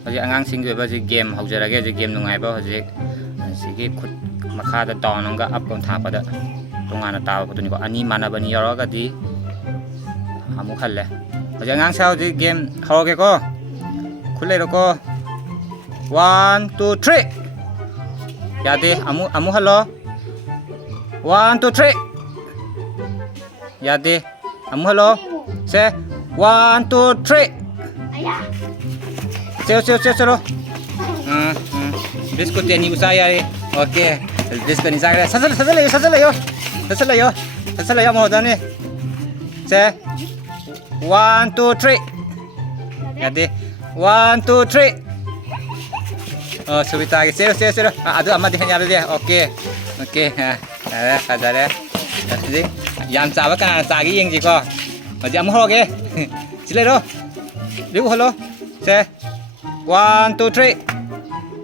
Hojik angangsing doi ba ji game haujarage ji game nungai ba hojik sigi khut makha da down nga up kon tha pada tongana taw ko tuni ko ani manabani yaraga di amu khalle hojik angang sa hojik game hauge ko khule ro ko 1 2 3 yade amu halo 1 2 3 yade amu halo se 1 2 3 ayah Sero. Biskut yang ibu saya ni. Okey. Biskut ni saya. Sasalayo mau dah ni. Se. 1 2 3. Jadi 1 2 3. Oh, subita lagi. Sero. Aduh amat dia nyala dia. Okey. Ada. Jadi yang sabar kan sagi yang jiko. Macam apa okey? Sila ro. Liu halo. Se. 1 2 3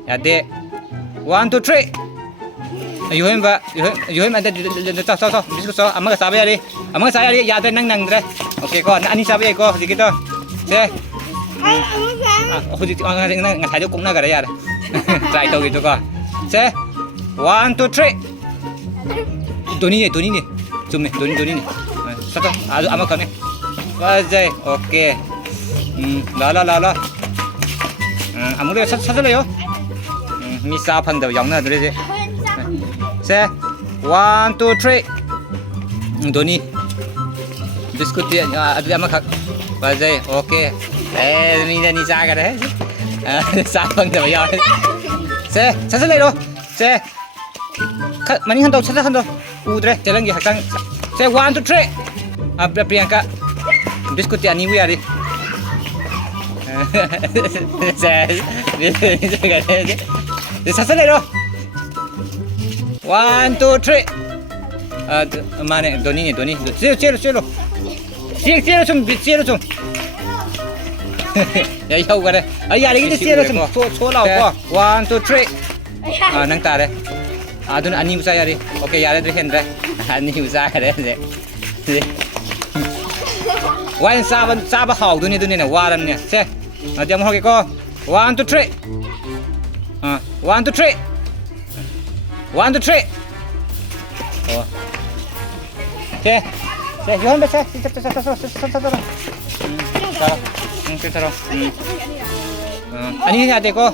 Yade 1 2 3 Yuhim ada so biskut so amaga sabe ari yade nang dre oke ko ani sabe ko dikito se hudi nang thai kong na ga ya try to gitu ko se 1 2 3 doni ni cumne doni ni satu adu ama kame wajai oke la 아무래도 찾을래요? 미사 판다 영나 들으지. 세. 1 2 3. 도니. 비스쿠트 아주 아마 맞아요. 오케이. 미니 사가 돼. 사 판다 영. 세. 찾을래요? 세. 많이 한다 찾아한다. 우드래. 저런게 학당. 세. 1 2 3. 아 프리앙카. 비스쿠트 아니 위아리. Sasalero 1 2 3 mana doni cero 좀 ya yau ga ai ya lagi cero 좀 so lao ko 1 2 3 nang ta re adun ani musa ya re okay ya re hen re ani musa ga re wan saba hau duni ne waram ne se Jam hoki ko 1 2 3 1 2 3 1 2 3 oh se yohan ba se sa ani ya de ko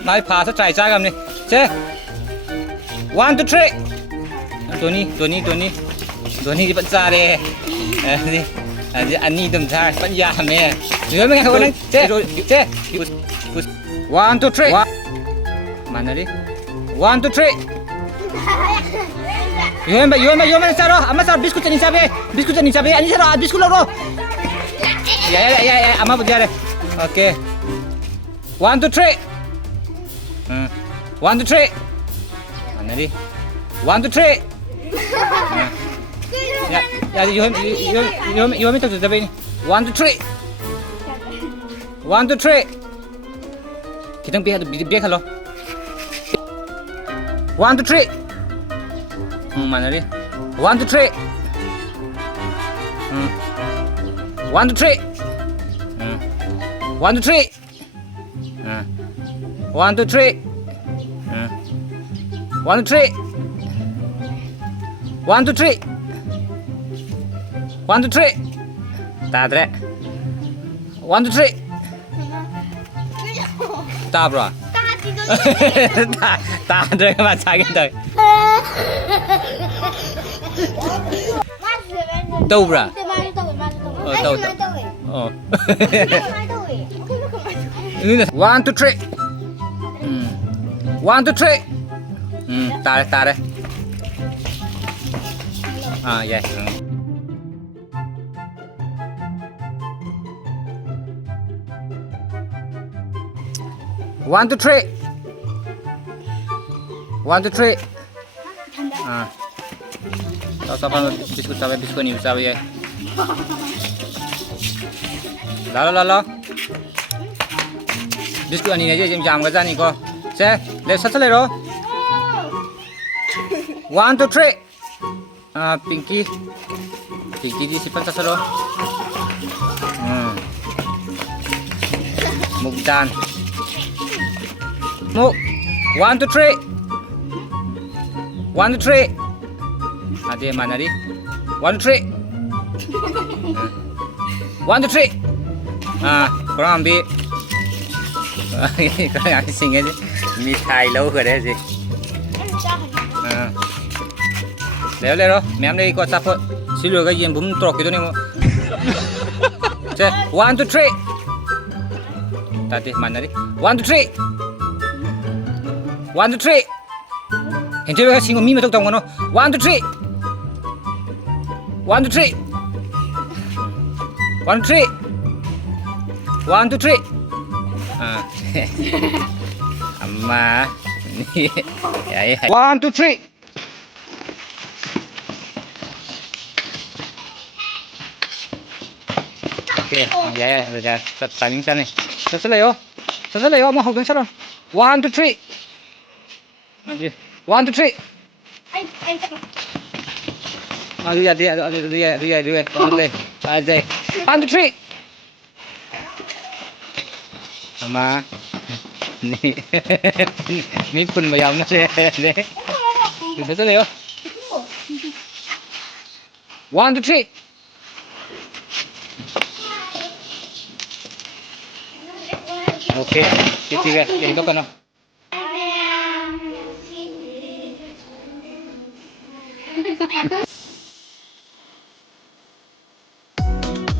mai pha sa trai sa gam ni se 1 2 3 doni di ban sa de ni ani dum thar pan ya me yo me ko nang che 1 2 3 mana ri 1 2 3 yo me saro ama sar biskut ni sabe ani saro biskut lo ya ama bujare okay 1 2 3 1 2 3 mana ri 1 2 3 Ya, you want me to do the 1 2 3 1 2 3 Kita biar kalau 1 2 3 mana dia 1 2 3 1 2 3 1 2 3 1 2 3 1 2 3 1 2 3 1 2 3 Ta tre 1 2 3 Ta bro Ta tre mà sai cái đời đâu bro đâu 1 2 3 1 2 3 Ta đấy yes 1 2 3 1 2 3 Sama biskut sampai biskut ni sampai ya. Lalu. Biskut ni aja jam ke sana ni ko. Saya, lihat satu lagi ro. 1 2 3. Pinky di simpan satu ro. Mukdan. Muk. 1 2 3. 1 2 3. Ada yang mana ni? 1 2 3. 1 2 3. Korang ambil. Korang ambil sing aja. Mithai lâu ke dah sih. Leo ro. Mem ni ko sapot. Silu ka yen bum trok itu ni mo. Cek. 1 2 3. Tadi mana ni? 1 2 3. 1 2 3. Ente ka singo mi matok tong kono. 1 2 3. 1 2 3. 1 2 3. 1 2 3. Amma ni. Ya. 1 2 3. Okey, ya dah timing sana ni. Selesai yo. Mau học tiếng sao rồi? 1 2 3. 1 2 3. Dia. Boleh. Aje. 1 2 3. Ama. Ni pun bayam na siya. Selesai yo. 1 2 3. Okey, ketiga, itu kan?